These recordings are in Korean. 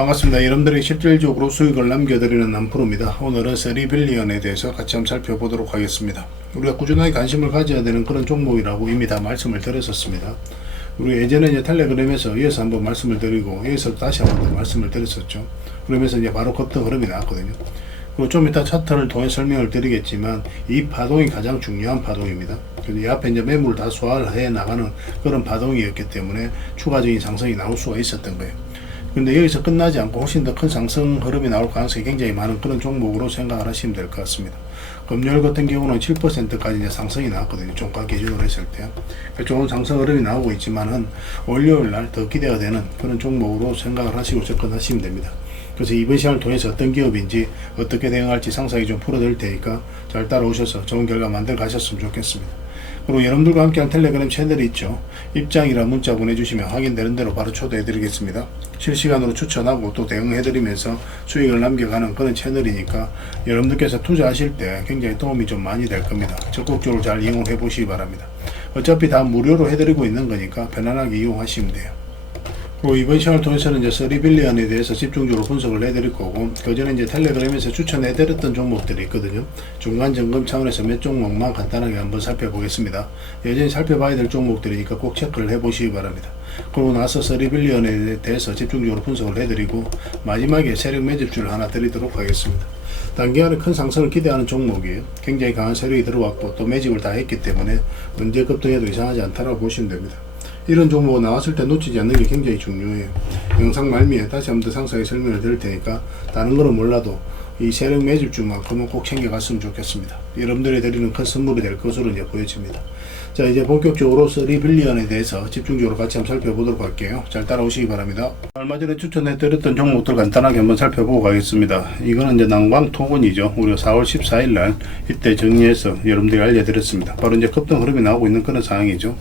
반갑습니다. 여러분들이 실질적으로 수익을 남겨드리는 남프로입니다. 오늘은 세리빌리언에 대해서 같이 한번 살펴보도록 하겠습니다. 우리가 꾸준하게 관심을 가져야 되는 그런 종목이라고 이미 다 말씀을 드렸었습니다. 우리 예전에 이제 텔레그램에서 이어서 한번 말씀을 드리고 여기서 다시 한번 더 말씀을 드렸었죠. 그러면서 이제 바로 급등 흐름이 나왔거든요. 그리고 좀 이따 차트를 통해 설명을 드리겠지만 이 파동이 가장 중요한 파동입니다. 이 앞에 이제 매물을 다 소화를 해 나가는 그런 파동이었기 때문에 추가적인 상승이 나올 수가 있었던 거예요. 근데 여기서 끝나지 않고 훨씬 더 큰 상승 흐름이 나올 가능성이 굉장히 많은 그런 종목으로 생각을 하시면 될 것 같습니다. 금요일 같은 경우는 7%까지 이제 상승이 나왔거든요. 종가 기준으로 했을 때. 그러니까 좋은 상승 흐름이 나오고 있지만은 월요일 날 더 기대가 되는 그런 종목으로 생각을 하시고 접근하시면 됩니다. 그래서 이번 시간을 통해서 어떤 기업인지 어떻게 대응할지 상세히 좀 풀어드릴 테니까 잘 따라오셔서 좋은 결과 만들어 가셨으면 좋겠습니다. 그리고 여러분들과 함께한 텔레그램 채널이 있죠. 입장이라 문자 보내주시면 확인되는 대로 바로 초대해드리겠습니다. 실시간으로 추천하고 또 대응해드리면서 수익을 남겨가는 그런 채널이니까 여러분들께서 투자하실 때 굉장히 도움이 좀 많이 될 겁니다. 적극적으로 잘 이용해 보시기 바랍니다. 어차피 다 무료로 해드리고 있는 거니까 편안하게 이용하시면 돼요. 그리고 이번 시간을 통해서는 이제 서리빌리언에 대해서 집중적으로 분석을 해드릴 거고 그 전에 이제 텔레그램에서 추천해드렸던 종목들이 있거든요. 중간 점검 차원에서 몇 종목만 간단하게 한번 살펴보겠습니다. 여전히 살펴봐야 될 종목들이니까 꼭 체크를 해보시기 바랍니다. 그러고 나서 서리빌리언에 대해서 집중적으로 분석을 해드리고 마지막에 세력 매집주를 하나 드리도록 하겠습니다. 단기간에 큰 상승을 기대하는 종목이에요. 굉장히 강한 세력이 들어왔고 또 매집을 다 했기 때문에 언제 급등해도 이상하지 않다고 보시면 됩니다. 이런 종목은 나왔을 때 놓치지 않는 게 굉장히 중요해요. 영상 말미에 다시 한번 더 상세하게 설명을 드릴 테니까 다른 거는 몰라도 이 세력 매집주만큼은 꼭 챙겨갔으면 좋겠습니다. 여러분들이 드리는 큰 선물이 될 것으로 이제 보여집니다. 자 이제 본격적으로 3빌리언에 대해서 집중적으로 같이 한번 살펴보도록 할게요. 잘 따라오시기 바랍니다. 얼마 전에 추천해 드렸던 종목들 간단하게 한번 살펴보고 가겠습니다. 이거는 이제 난광 토건이죠. 우리가 4월 14일 날 이때 정리해서 여러분들이 알려드렸습니다. 바로 이제 급등 흐름이 나오고 있는 그런 상황이죠.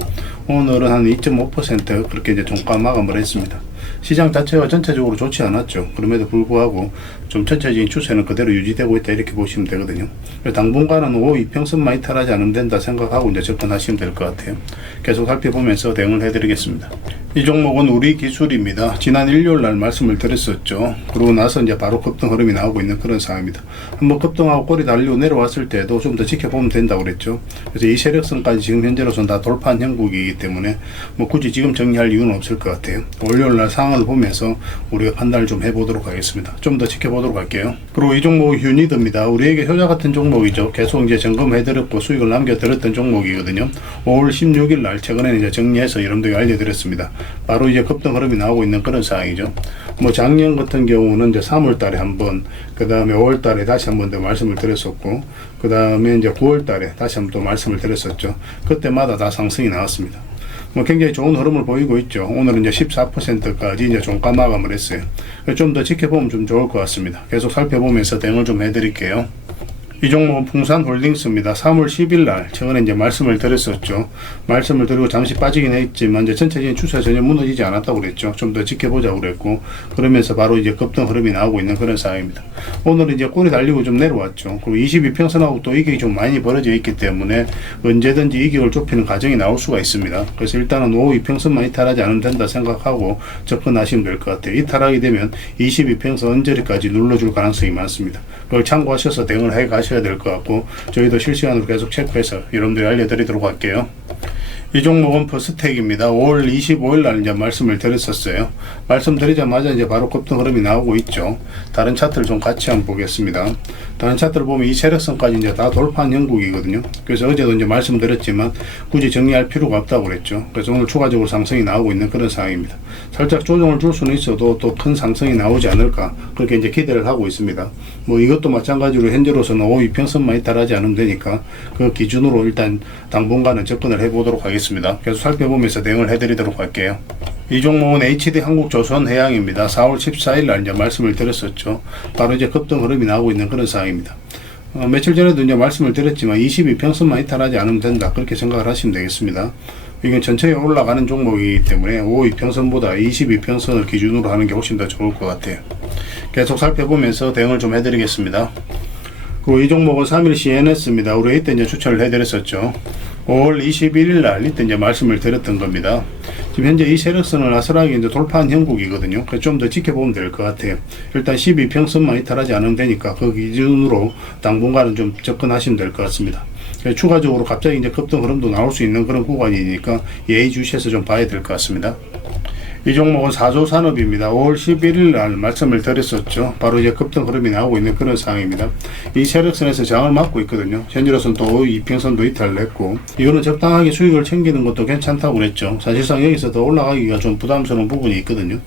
오늘은 한 2.5% 그렇게 이제 종가 마감을 했습니다. 시장 자체가 전체적으로 좋지 않았죠. 그럼에도 불구하고 좀 전체적인 추세는 그대로 유지되고 있다 이렇게 보시면 되거든요. 당분간은 5 이평선만 이탈하지 않으면 된다 생각하고 이제 접근하시면 될 것 같아요. 계속 살펴보면서 대응을 해드리겠습니다. 이 종목은 우리 기술입니다. 지난 일요일 날 말씀을 드렸었죠. 그러고 나서 이제 바로 급등 흐름이 나오고 있는 그런 상황입니다. 한번 급등하고 꼬리 달리고 내려왔을 때도 좀 더 지켜보면 된다고 그랬죠. 그래서 이 세력선까지 지금 현재로서는 다 돌파한 형국이기 때문에 뭐 굳이 지금 정리할 이유는 없을 것 같아요. 월요일 날 상황을 보면서 우리가 판단을 좀 해보도록 하겠습니다. 좀 더 지켜보도록 할게요. 그리고 이 종목은 유니드입니다. 우리에게 효자 같은 종목이죠. 계속 이제 점검해드렸고 수익을 남겨드렸던 종목이거든요. 5월 16일 날 최근에 이제 정리해서 여러분들에게 알려드렸습니다. 바로 이제 급등 흐름이 나오고 있는 그런 상황이죠. 뭐 작년 같은 경우는 이제 3월 달에 한 번, 그 다음에 5월 달에 다시 한 번 더 말씀을 드렸었고, 그 다음에 이제 9월 달에 다시 한 번 또 말씀을 드렸었죠. 그때마다 다 상승이 나왔습니다. 뭐 굉장히 좋은 흐름을 보이고 있죠. 오늘은 이제 14%까지 이제 종가 마감을 했어요. 좀 더 지켜보면 좀 좋을 것 같습니다. 계속 살펴보면서 대응을 좀 해드릴게요. 이 종목은 풍산홀딩스입니다. 3월 10일 날 최근에 이제 말씀을 드렸었죠. 말씀을 드리고 잠시 빠지긴 했지만 이제 전체적인 추세 전혀 무너지지 않았다고 그랬죠. 좀 더 지켜보자고 그랬고 그러면서 바로 이제 급등 흐름이 나오고 있는 그런 상황입니다. 오늘은 이제 꼬리 달리고 좀 내려왔죠. 그리고 22평선하고 또 이격이 좀 많이 벌어져 있기 때문에 언제든지 이격을 좁히는 과정이 나올 수가 있습니다. 그래서 일단은 5 2평선만 이탈하지 않으면 된다 생각하고 접근하시면 될 것 같아요. 이탈하게 되면 22평선 언저리까지 눌러줄 가능성이 많습니다. 그걸 참고하셔서 대응을 해 가 셔야 될 것 같고 저희도 실시간으로 계속 체크해서 여러분들이 알려드리도록 할게요. 이 종목은 퍼스텍입니다. 5월 25일 날 이제 말씀을 드렸었어요. 말씀드리자마자 이제 바로 급등 흐름이 나오고 있죠. 다른 차트를 좀 같이 한번 보겠습니다. 다른 차트를 보면 이 세력선까지 이제 다 돌파한 형국이거든요. 그래서 어제도 이제 말씀드렸지만 굳이 정리할 필요가 없다고 그랬죠. 그래서 오늘 추가적으로 상승이 나오고 있는 그런 상황입니다. 살짝 조정을 줄 수는 있어도 또 큰 상승이 나오지 않을까 그렇게 이제 기대를 하고 있습니다. 뭐 이것도 마찬가지로 현재로서는 5 이평선만 이탈하지 않으면 되니까 그 기준으로 일단 당분간은 접근을 해보도록 하겠습니다. 계속 살펴보면서 대응을 해드리도록 할게요. 이 종목은 HD 한국조선해양입니다. 4월 14일 날 이제 말씀을 드렸었죠. 바로 이제 급등 흐름이 나오고 있는 그런 상황입니다. 어, 며칠 전에도 이제 말씀을 드렸지만 22평선만 이탈하지 않으면 된다. 그렇게 생각을 하시면 되겠습니다. 이건 전체에 올라가는 종목이기 때문에 52평선보다 22평선을 기준으로 하는 게 훨씬 더 좋을 것 같아요. 계속 살펴보면서 대응을 좀 해드리겠습니다. 그리고 이 종목은 3일 CNS입니다. 우리 이때 이제 추천을 해드렸었죠. 5월 21일 날 이때 이제 말씀을 드렸던 겁니다. 지금 현재 이 세력선을 아슬하게 이제 돌파한 형국이거든요. 좀 더 지켜보면 될 것 같아요. 일단 12평선만 이탈하지 않으면 되니까 그 기준으로 당분간은 좀 접근하시면 될 것 같습니다. 추가적으로 갑자기 이제 급등 흐름도 나올 수 있는 그런 구간이니까 예의주시해서 좀 봐야 될 것 같습니다. 이 종목은 4조 산업입니다. 5월 11일 날 말씀을 드렸었죠. 바로 이제 급등 흐름이 나오고 있는 그런 상황입니다. 이 세력선에서 장을 막고 있거든요. 현재로서는 또 이평선도 이탈했고 이거는 적당하게 수익을 챙기는 것도 괜찮다고 그랬죠. 사실상 여기서 더 올라가기가 좀 부담스러운 부분이 있거든요.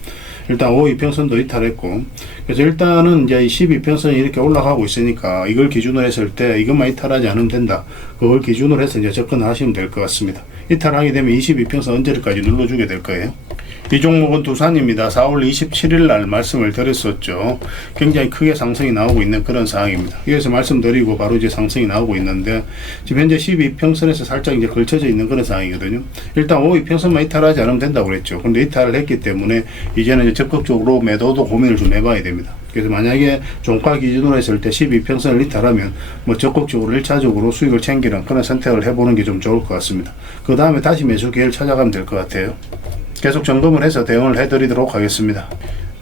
일단 5 이평선도 이탈했고 그래서 일단은 이제 이 12평선이 이렇게 올라가고 있으니까 이걸 기준으로 했을 때 이것만 이탈하지 않으면 된다. 그걸 기준으로 해서 이제 접근하시면 될 것 같습니다. 이탈하게 되면 22평선 언제까지 눌러주게 될 거예요. 이 종목은 두산입니다. 4월 27일 날 말씀을 드렸었죠. 굉장히 크게 상승이 나오고 있는 그런 상황입니다. 여기서 말씀드리고 바로 이제 상승이 나오고 있는데 지금 현재 12평선에서 살짝 이제 걸쳐져 있는 그런 상황이거든요. 일단 5이평선만 이탈하지 않으면 된다고 그랬죠. 근데 이탈을 했기 때문에 이제는 이제 적극적으로 매도도 고민을 좀 해봐야 됩니다. 그래서 만약에 종가 기준으로 했을 때 12평선을 이탈하면 뭐 적극적으로 1차적으로 수익을 챙기는 그런 선택을 해보는 게 좀 좋을 것 같습니다. 그 다음에 다시 매수 기회를 찾아가면 될 것 같아요. 계속 점검을 해서 대응을 해드리도록 하겠습니다.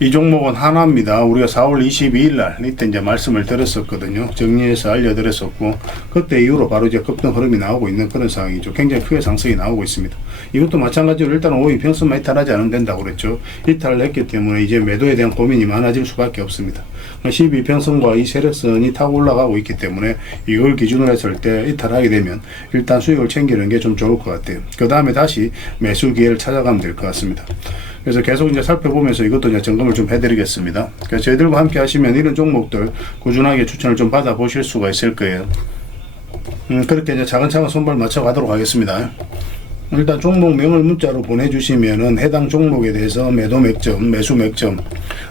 이 종목은 하나입니다. 우리가 4월 22일 날 이때 이제 말씀을 드렸었거든요. 정리해서 알려드렸었고 그때 이후로 바로 이제 급등 흐름이 나오고 있는 그런 상황이죠. 굉장히 크게 상승이 나오고 있습니다. 이것도 마찬가지로 일단 5위 평선만 이탈하지 않으면 된다고 그랬죠. 이탈을 했기 때문에 이제 매도에 대한 고민이 많아질 수밖에 없습니다. 12평선과 이 세력선이 타고 올라가고 있기 때문에 이걸 기준으로 했을 때 이탈하게 되면 일단 수익을 챙기는 게 좀 좋을 것 같아요. 그 다음에 다시 매수 기회를 찾아가면 될 것 같습니다. 그래서 계속 이제 살펴보면서 이것도 이제 점검을 좀 해드리겠습니다. 그래서 저희들과 함께 하시면 이런 종목들 꾸준하게 추천을 좀 받아 보실 수가 있을 거예요. 음, 그렇게 이제 차근차근 손발 맞춰 가도록 하겠습니다. 일단 종목명을 문자로 보내주시면은 해당 종목에 대해서 매도 맥점, 매수 맥점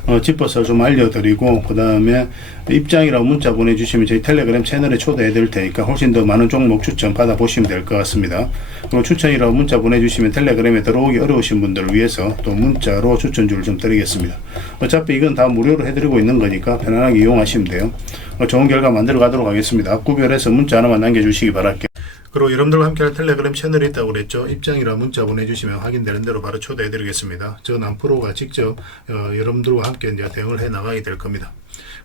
어, 짚어서 좀 알려드리고 그 다음에 입장이라고 문자 보내주시면 저희 텔레그램 채널에 초대해 드릴 테니까 훨씬 더 많은 종목 추천 받아보시면 될 것 같습니다. 그리고 추천이라고 문자 보내주시면 텔레그램에 들어오기 어려우신 분들을 위해서 또 문자로 추천주를 좀 드리겠습니다. 어차피 이건 다 무료로 해드리고 있는 거니까 편안하게 이용하시면 돼요. 어, 좋은 결과 만들어 가도록 하겠습니다. 구별해서 문자 하나만 남겨주시기 바랄게요. 그리고 여러분들과 함께할 텔레그램 채널이 있다고 그랬죠. 입장이라 문자 보내주시면 확인되는 대로 바로 초대해드리겠습니다. 저 남프로가 직접 어, 여러분들과 함께 이제 대응을 해 나가게 될 겁니다.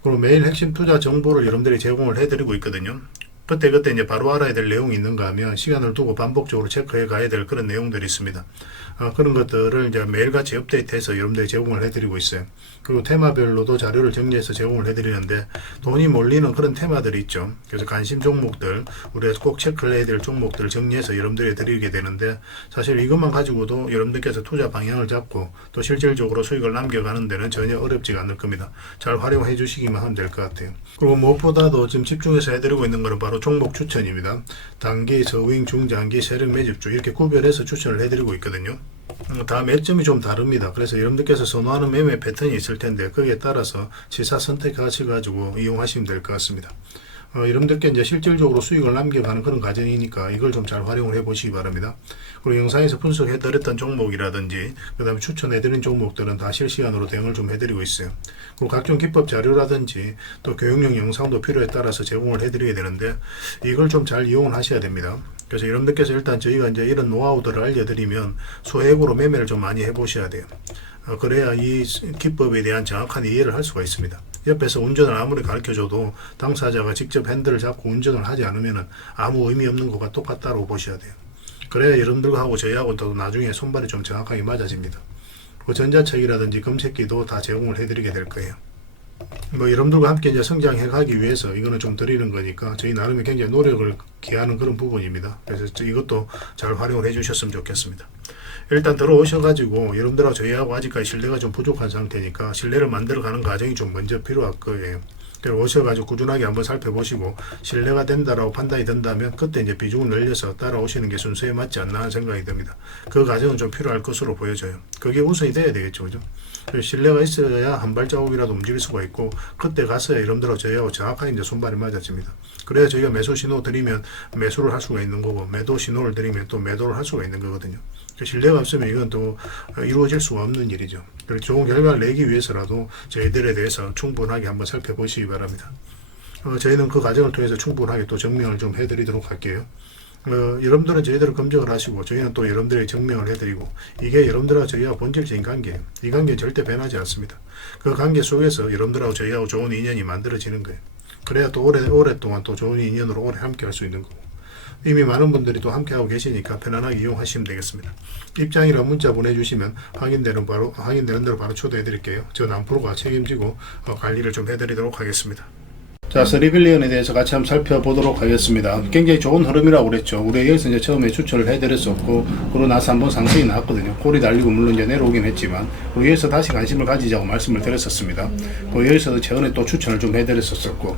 그리고 매일 핵심 투자 정보를 여러분들이 제공을 해드리고 있거든요. 그때 그때 이제 바로 알아야 될 내용이 있는가 하면 시간을 두고 반복적으로 체크해 가야 될 그런 내용들이 있습니다. 어, 그런 것들을 이제 매일같이 업데이트해서 여러분들이 제공을 해드리고 있어요. 그리고 테마별로도 자료를 정리해서 제공을 해드리는데 돈이 몰리는 그런 테마들이 있죠. 그래서 관심 종목들 우리가 꼭 체크를 해야 될 종목들을 정리해서 여러분들이 드리게 되는데 사실 이것만 가지고도 여러분들께서 투자 방향을 잡고 또 실질적으로 수익을 남겨가는 데는 전혀 어렵지가 않을 겁니다. 잘 활용해 주시기만 하면 될 것 같아요. 그리고 무엇보다도 지금 집중해서 해드리고 있는 것은 바로 종목 추천입니다. 단기, 저윙, 중장기, 세력 매집주 이렇게 구별해서 추천을 해드리고 있거든요. 음, 다 매점이 좀 다릅니다. 그래서 여러분들께서 선호하는 매매 패턴이 있을 텐데 거기에 따라서 시사 선택하셔 가지고 이용하시면 될 것 같습니다. 어, 여러분들께 이제 실질적으로 수익을 남겨가는 그런 과정이니까 이걸 좀 잘 활용을 해 보시기 바랍니다. 그리고 영상에서 분석해 드렸던 종목이라든지 그 다음에 추천해 드린 종목들은 다 실시간으로 대응을 좀 해드리고 있어요. 그리고 각종 기법 자료라든지 또 교육용 영상도 필요에 따라서 제공을 해드리게 되는데 이걸 좀 잘 이용을 하셔야 됩니다. 그래서 여러분들께서 일단 저희가 이제 이런 노하우들을 알려드리면 소액으로 매매를 좀 많이 해보셔야 돼요. 어, 그래야 이 기법에 대한 정확한 이해를 할 수가 있습니다. 옆에서 운전을 아무리 가르쳐줘도 당사자가 직접 핸들을 잡고 운전을 하지 않으면 아무 의미 없는 것과 똑같다고 보셔야 돼요. 그래야 여러분들하고 저희하고 또 나중에 손발이 좀 정확하게 맞아집니다. 그 전자책이라든지 검색기도 다 제공을 해드리게 될 거예요. 뭐 여러분들과 함께 이제 성장해 가기 위해서 이거는 좀 드리는 거니까 저희 나름의 굉장히 노력을 기하는 그런 부분입니다. 그래서 저 이것도 잘 활용을 해 주셨으면 좋겠습니다. 일단 들어오셔가지고 여러분들하고 저희하고 아직까지 신뢰가 좀 부족한 상태니까 신뢰를 만들어가는 과정이 좀 먼저 필요할 거예요. 그래서 오셔가지고 꾸준하게 한번 살펴보시고 신뢰가 된다라고 판단이 된다면 그때 이제 비중을 늘려서 따라오시는 게 순서에 맞지 않나 하는 생각이 듭니다. 그 과정은 좀 필요할 것으로 보여져요. 그게 우선이 돼야 되겠죠, 그죠? 그래서 신뢰가 있어야 한 발자국이라도 움직일 수가 있고 그때 가서야 여러분들하고 저희하고 정확하게 이제 손발이 맞아집니다. 그래야 저희가 매수 신호 드리면 매수를 할 수가 있는 거고 매도 신호를 드리면 또 매도를 할 수가 있는 거거든요. 그 신뢰가 없으면 이건 또 이루어질 수가 없는 일이죠. 그래서 좋은 결과를 내기 위해서라도 저희들에 대해서 충분하게 한번 살펴보시기 바랍니다. 어, 저희는 그 과정을 통해서 충분하게 또 증명을 좀 해드리도록 할게요. 어, 여러분들은 저희들을 검증을 하시고 저희는 또 여러분들에게 증명을 해드리고 이게 여러분들하고 저희와 본질적인 관계예요. 이 관계는 절대 변하지 않습니다. 그 관계 속에서 여러분들하고 저희하고 좋은 인연이 만들어지는 거예요. 그래야 또 오래, 오랫동안 또 좋은 인연으로 오래 함께 할 수 있는 거고. 이미 많은 분들이 또 함께하고 계시니까 편안하게 이용하시면 되겠습니다. 입장이라 문자 보내주시면 확인되는 바로 확인되는 대로 바로 초대해 드릴게요. 저 남프로가 책임지고 어, 관리를 좀 해드리도록 하겠습니다. 자, 스리빌리언에 대해서 같이 한번 살펴보도록 하겠습니다. 굉장히 좋은 흐름이라고 그랬죠. 우리 여기서 이제 처음에 추천을 해드렸었고, 그러고 나서 한번 상승이 나왔거든요. 골이 달리고 물론 이제 내려오긴 했지만, 우리 여기서 다시 관심을 가지자고 말씀을 드렸었습니다. 그 여기서도 최근에 또 추천을 좀 해드렸었고,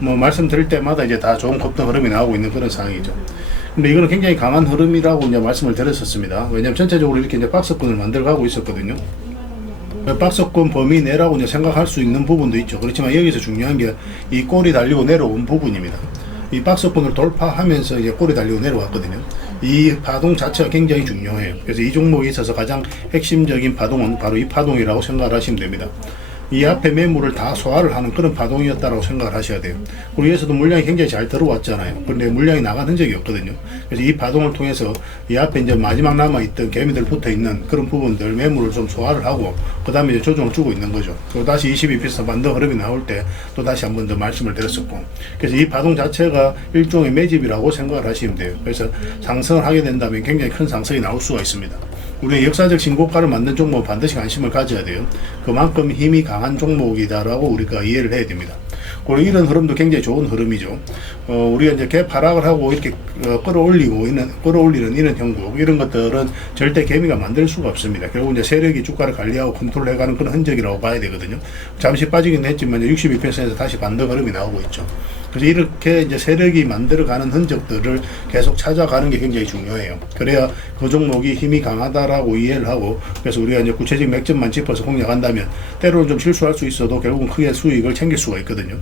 뭐 말씀드릴 때마다 이제 다 좋은 급등 흐름이 나오고 있는 그런 상황이죠. 근데 이거는 굉장히 강한 흐름이라고 이제 말씀을 드렸었습니다. 왜냐면 전체적으로 이렇게 이제 박스권을 만들어가고 있었거든요. 박스권 범위 내라고 이제 생각할 수 있는 부분도 있죠. 그렇지만 여기서 중요한 게 이 골이 달리고 내려온 부분입니다. 이 박스권을 돌파하면서 이제 골이 달리고 내려왔거든요. 이 파동 자체가 굉장히 중요해요. 그래서 이 종목에 있어서 가장 핵심적인 파동은 바로 이 파동이라고 생각을 하시면 됩니다. 이 앞에 매물을 다 소화를 하는 그런 파동이었다고 생각을 하셔야 돼요. 우리 에서도 물량이 굉장히 잘 들어왔잖아요. 그런데 물량이 나간 흔적이 없거든요. 그래서 이 파동을 통해서 이 앞에 이제 마지막 남아있던 개미들 붙어 있는 그런 부분들 매물을 좀 소화를 하고 그 다음에 이제 조정을 주고 있는 거죠. 그리고 다시 22피서 반등 흐름이 나올 때 또 다시 한 번 더 말씀을 드렸었고 그래서 이 파동 자체가 일종의 매집이라고 생각을 하시면 돼요. 그래서 상승을 하게 된다면 굉장히 큰 상승이 나올 수가 있습니다. 우리의 역사적 신고가를 만든 종목은 반드시 관심을 가져야 돼요. 그만큼 힘이 강한 종목이다라고 우리가 이해를 해야 됩니다. 그리고 이런 흐름도 굉장히 좋은 흐름이죠. 어, 우리가 이제 개파락을 하고 이렇게 어, 끌어올리고 있는, 끌어올리는 이런 형국, 이런 것들은 절대 개미가 만들 수가 없습니다. 결국 이제 세력이 주가를 관리하고 컨트롤 해가는 그런 흔적이라고 봐야 되거든요. 잠시 빠지긴 했지만 62%에서 다시 반등 흐름이 나오고 있죠. 그래서 이렇게 이제 세력이 만들어가는 흔적들을 계속 찾아가는 게 굉장히 중요해요. 그래야 그 종목이 힘이 강하다라고 이해를 하고 그래서 우리가 이제 구체적인 맥점만 짚어서 공략한다면 때로는 좀 실수할 수 있어도 결국은 크게 수익을 챙길 수가 있거든요.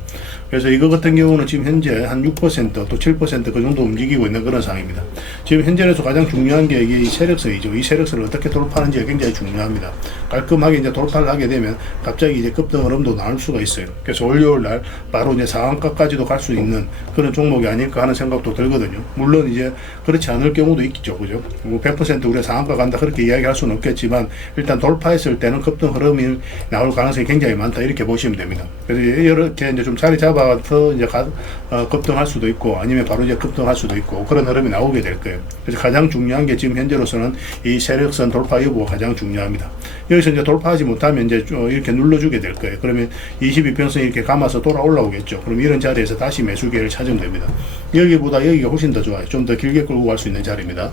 그래서 이거 같은 경우는 지금 현재 한 6%또 7%그 정도 움직이고 있는 그런 상황입니다. 지금 현재에서 가장 중요한 게 이게 이 세력선이죠. 이 세력선을 어떻게 돌파하는지가 굉장히 중요합니다. 깔끔하게 이제 돌파를 하게 되면 갑자기 이제 급등 흐름도 나올 수가 있어요. 그래서 월요일 날 바로 이제 상한가까지도 갈수 있는 그런 종목이 아닐까 하는 생각도 들거든요. 물론 이제 그렇지 않을 경우도 있겠죠. 그죠? 뭐 100% 우리가 상한가 간다 그렇게 이야기할 수는 없겠지만 일단 돌파했을 때는 급등 흐름이 나올 가능성이 굉장히 많다 이렇게 보시면 됩니다. 그래서 이렇게 이제 좀 자리 잡아서 이제 가, 어, 급등할 수도 있고 아니면 바로 이제 급등할 수도 있고 그런 흐름이 나오게 될 거예요. 그래서 가장 중요한 게 지금 현재로서는 이 세력선 돌파 여부가 가장 중요합니다. 여기서 이제 돌파하지 못하면 이제 좀 이렇게 눌러주게 될 거예요. 그러면 22평선이 이렇게 감아서 돌아 올라오겠죠. 그럼 이런 자리에서 다시 매수 기회를 찾으면 됩니다. 여기보다 여기가 훨씬 더 좋아요. 좀 더 길게 끌고 갈 수 있는 자리입니다.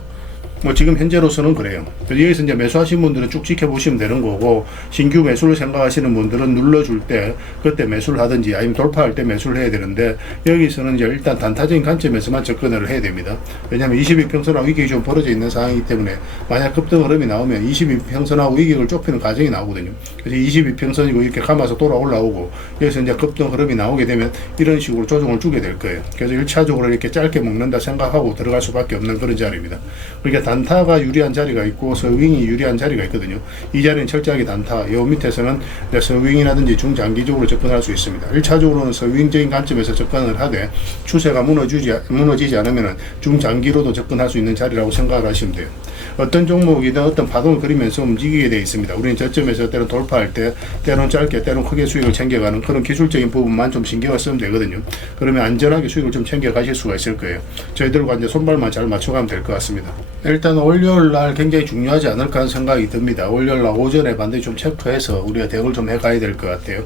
뭐 지금 현재로서는 그래요. 여기서 이제 매수하신 분들은 쭉 지켜보시면 되는 거고 신규 매수를 생각하시는 분들은 눌러줄 때 그때 매수를 하든지 아니면 돌파할 때 매수를 해야 되는데 여기서는 이제 일단 단타적인 관점에서만 접근을 해야 됩니다. 왜냐하면 22평선하고 이격이 좀 벌어져 있는 상황이기 때문에 만약 급등 흐름이 나오면 22평선하고 이격을 좁히는 과정이 나오거든요. 그래서 22평선이고 이렇게 감아서 돌아 올라오고 여기서 이제 급등 흐름이 나오게 되면 이런 식으로 조정을 주게 될 거예요. 그래서 1차적으로 이렇게 짧게 먹는다 생각하고 들어갈 수밖에 없는 그런 자리입니다. 그러니까 단타가 유리한 자리가 있고 서윙이 유리한 자리가 있거든요. 이 자리는 철저하게 단타, 요 밑에서는 이제 서윙이라든지 중장기적으로 접근할 수 있습니다. 1차적으로는 서윙적인 관점에서 접근을 하되 추세가 무너지지, 무너지지 않으면 중장기로도 접근할 수 있는 자리라고 생각을 하시면 돼요. 어떤 종목이든 어떤 파동을 그리면서 움직이게 되어 있습니다. 우리는 저점에서 때로 돌파할 때 때로는 짧게 때로는 크게 수익을 챙겨가는 그런 기술적인 부분만 좀 신경을 쓰면 되거든요. 그러면 안전하게 수익을 좀 챙겨가실 수가 있을 거예요. 저희들과 이제 손발만 잘 맞춰가면 될 것 같습니다. 일단 월요일 날 굉장히 중요하지 않을까 하는 생각이 듭니다. 월요일 날 오전에 반드시 좀 체크해서 우리가 대응을 좀 해가야 될 것 같아요.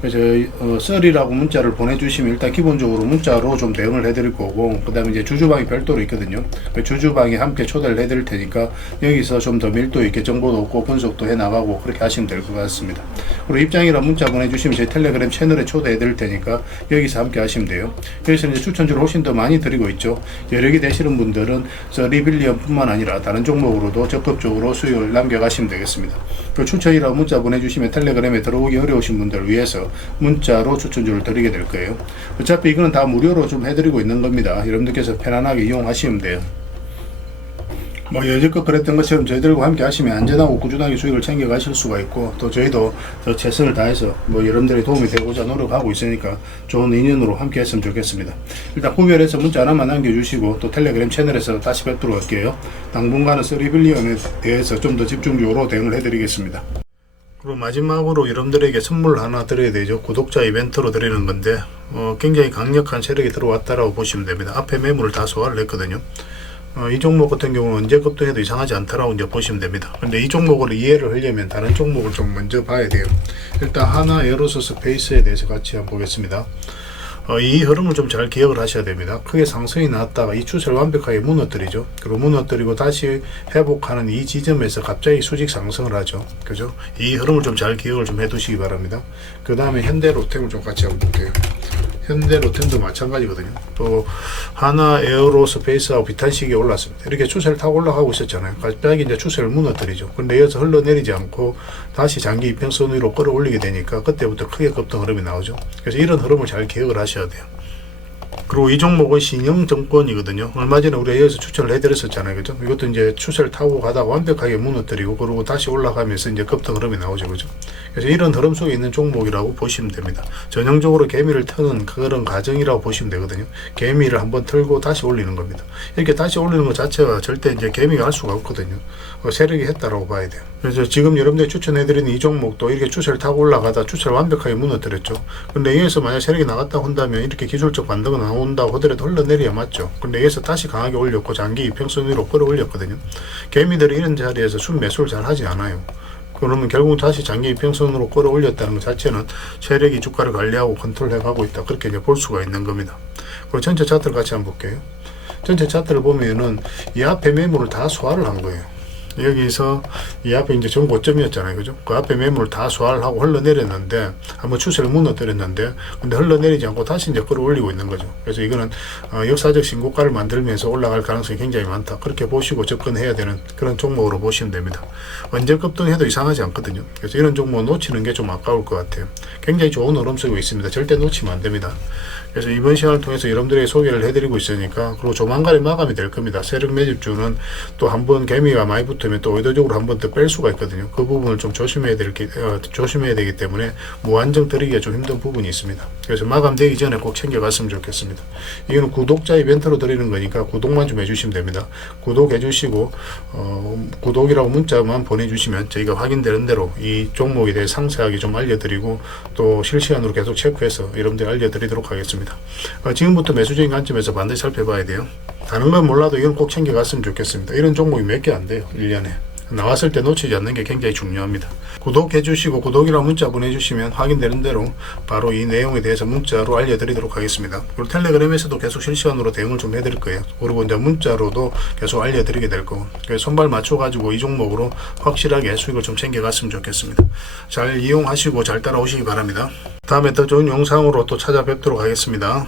그래서 어, 썰이라고 문자를 보내주시면 일단 기본적으로 문자로 좀 대응을 해드릴 거고 그 다음에 이제 주주방이 별도로 있거든요. 그 주주방에 함께 초대를 해드릴 테니까 여기서 좀 더 밀도 있게 정보도 얻고 분석도 해나가고 그렇게 하시면 될 것 같습니다. 그리고 입장이라 문자 보내주시면 제 텔레그램 채널에 초대해드릴 테니까 여기서 함께 하시면 돼요. 여기서 이제 추천주를 훨씬 더 많이 드리고 있죠. 개 되시는 분들은 썰리빌리언 뿐만 아니라 다른 종목으로도 적극적으로 수익을 남겨가시면 되겠습니다. 그 추천이라고 문자 보내주시면 텔레그램에 들어오기 어려우신 분들을 위해서 문자로 추천주를 드리게 될 거예요. 어차피 이거는 다 무료로 좀 해드리고 있는 겁니다. 여러분들께서 편안하게 이용하시면 돼요. 뭐 여지껏 그랬던 것처럼 저희들과 함께 하시면 안전하고 꾸준하게 수익을 챙겨 가실 수가 있고 또 저희도 더 최선을 다해서 뭐 여러분들의 도움이 되고자 노력하고 있으니까 좋은 인연으로 함께 했으면 좋겠습니다. 일단 구별해서 문자 하나만 남겨주시고 또 텔레그램 채널에서 다시 뵙도록 할게요. 당분간은 쓰리빌리언에 대해서 좀 더 집중적으로 대응을 해드리겠습니다. 그리고 마지막으로 여러분들에게 선물 하나 드려야 되죠. 구독자 이벤트로 드리는 건데 어, 굉장히 강력한 세력이 들어왔다라고 보시면 됩니다. 앞에 매물을 다 소화를 했거든요. 어, 이 종목 같은 경우는 언제 급등해도 이상하지 않다라고 이제 보시면 됩니다. 근데 이 종목을 이해를 하려면 다른 종목을 좀 먼저 봐야 돼요. 일단 하나 에어로스 스페이스에 대해서 같이 한번 보겠습니다. 어, 이 흐름을 좀 잘 기억을 하셔야 됩니다. 크게 상승이 나왔다가 이 추세를 완벽하게 무너뜨리죠. 그리고 무너뜨리고 다시 회복하는 이 지점에서 갑자기 수직 상승을 하죠. 그죠? 이 흐름을 좀 잘 기억을 좀 해두시기 바랍니다. 그 다음에 현대 로템을 좀 같이 한번 볼게요. 현대 로템도 마찬가지거든요. 또 하나 에어로 스페이스하고 비탄식이 올랐습니다. 이렇게 추세를 타고 올라가고 있었잖아요. 갑자기 이제 추세를 무너뜨리죠. 근데 이어서 흘러내리지 않고 다시 장기 이평선 위로 끌어올리게 되니까 그때부터 크게 급등 흐름이 나오죠. 그래서 이런 흐름을 잘 기억을 하셔야 돼요. 그리고 이 종목은 신영증권이거든요. 얼마 전에 우리가 여기서 추천을 해드렸었잖아요. 그죠? 이것도 이제 추세를 타고 가다가 완벽하게 무너뜨리고 그러고 다시 올라가면서 이제 급등 흐름이 나오죠. 그죠? 그래서 이런 흐름 속에 있는 종목이라고 보시면 됩니다. 전형적으로 개미를 트는 그런 과정이라고 보시면 되거든요. 개미를 한번 틀고 다시 올리는 겁니다. 이렇게 다시 올리는 것 자체가 절대 이제 개미가 할 수가 없거든요. 어, 세력이 했다라고 봐야 돼요. 그래서 지금 여러분들이 추천해드리는 이 종목도 이렇게 추세를 타고 올라가다 추세를 완벽하게 무너뜨렸죠. 근데 여기서 만약 세력이 나갔다 한다면 이렇게 기술적 반등은 나온다고 하더라도 흘러내려야 맞죠. 근데 여기서 다시 강하게 올렸고 장기 이평선 위로 끌어올렸거든요. 개미들이 이런 자리에서 순 매수를 잘 하지 않아요. 그러면 결국 다시 장기 이평선으로 끌어올렸다는 것 자체는 세력이 주가를 관리하고 컨트롤해 가고 있다. 그렇게 이제 볼 수가 있는 겁니다. 그리고 전체 차트를 같이 한번 볼게요. 전체 차트를 보면은 이 앞에 매물을 다 소화를 한 거예요. 여기서 이 앞에 이제 전 고점이었잖아요. 그죠? 그 앞에 매물을 다 소화를 하고 흘러내렸는데, 한번 추세를 무너뜨렸는데, 근데 흘러내리지 않고 다시 이제 끌어올리고 있는 거죠. 그래서 이거는 어, 역사적 신고가를 만들면서 올라갈 가능성이 굉장히 많다. 그렇게 보시고 접근해야 되는 그런 종목으로 보시면 됩니다. 언제 급등해도 이상하지 않거든요. 그래서 이런 종목 놓치는 게 좀 아까울 것 같아요. 굉장히 좋은 흐름 속에 있습니다. 절대 놓치면 안 됩니다. 그래서 이번 시간을 통해서 여러분들에게 소개를 해드리고 있으니까 그리고 조만간에 마감이 될 겁니다. 세력 매집주는 또 한 번 개미가 많이 붙 으면 또 의도적으로 한 번 더 뺄 수가 있거든요. 그 부분을 좀 조심해야 될 게, 어, 조심해야 되기 때문에 무한정 드리기가 좀 힘든 부분이 있습니다. 그래서 마감되기 전에 꼭 챙겨갔으면 좋겠습니다. 이거는 구독자 이벤트로 드리는 거니까 구독만 좀 해주시면 됩니다. 구독해 주시고 어, 구독이라고 문자만 보내주시면 저희가 확인되는 대로 이 종목에 대해 상세하게 좀 알려드리고 또 실시간으로 계속 체크해서 여러분들 알려드리도록 하겠습니다. 어, 지금부터 매수적인 관점에서 반드시 살펴봐야 돼요. 다른 건 몰라도 이건 꼭 챙겨갔으면 좋겠습니다. 이런 종목이 몇 개 안 돼요. 1년에. 나왔을 때 놓치지 않는 게 굉장히 중요합니다. 구독해 주시고 구독이라고 문자 보내주시면 확인되는 대로 바로 이 내용에 대해서 문자로 알려드리도록 하겠습니다. 그리고 텔레그램에서도 계속 실시간으로 대응을 좀 해드릴 거예요. 그리고 이제 문자로도 계속 알려드리게 될 거고 그래서 손발 맞춰가지고 이 종목으로 확실하게 수익을 좀 챙겨갔으면 좋겠습니다. 잘 이용하시고 잘 따라오시기 바랍니다. 다음에 더 좋은 영상으로 또 찾아뵙도록 하겠습니다.